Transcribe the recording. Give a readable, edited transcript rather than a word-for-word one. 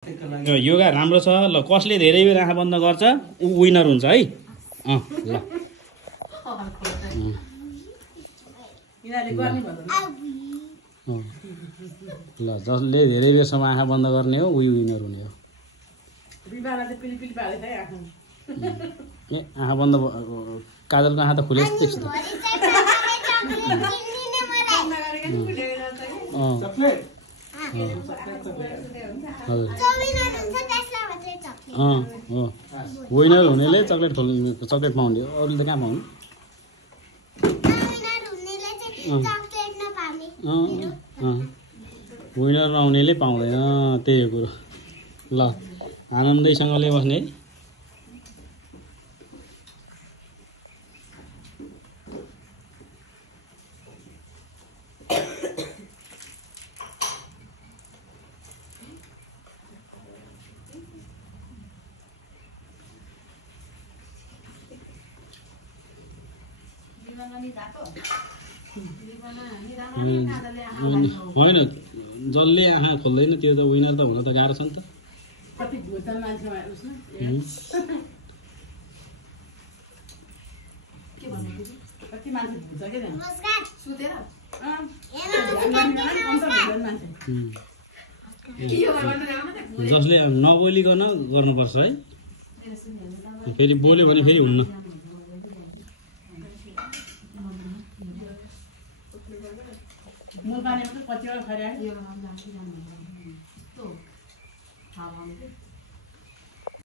योगा राम्रो छ ल। कसले धेरै बेर आँखा बन्द गर्छ ऊ विनर हुन्छ है। ल ल जसले धेरै बेरसम्म आँखा बन्द गर्ने हो उही विनर हुने हो। आँखा बन्द काजलको आँखा त खुले जस्तै छ। विनर हुनेले चक्लेट पाउने, अरूले त कहाँ पाउने। विनर नहुनेले पाउँदैन, त्यही हो कुरो। ल आनन्दैसँगले बस्ने है। होइन जसले आँखा खोल्दैन त्यो त विनर त हुन त गाह्रो छ नि त। जसले नबोलिकन गर्नुपर्छ है, फेरि बोल्यो भने फेरि हुन्न। मुलकाने पनि कतिवटा खर्या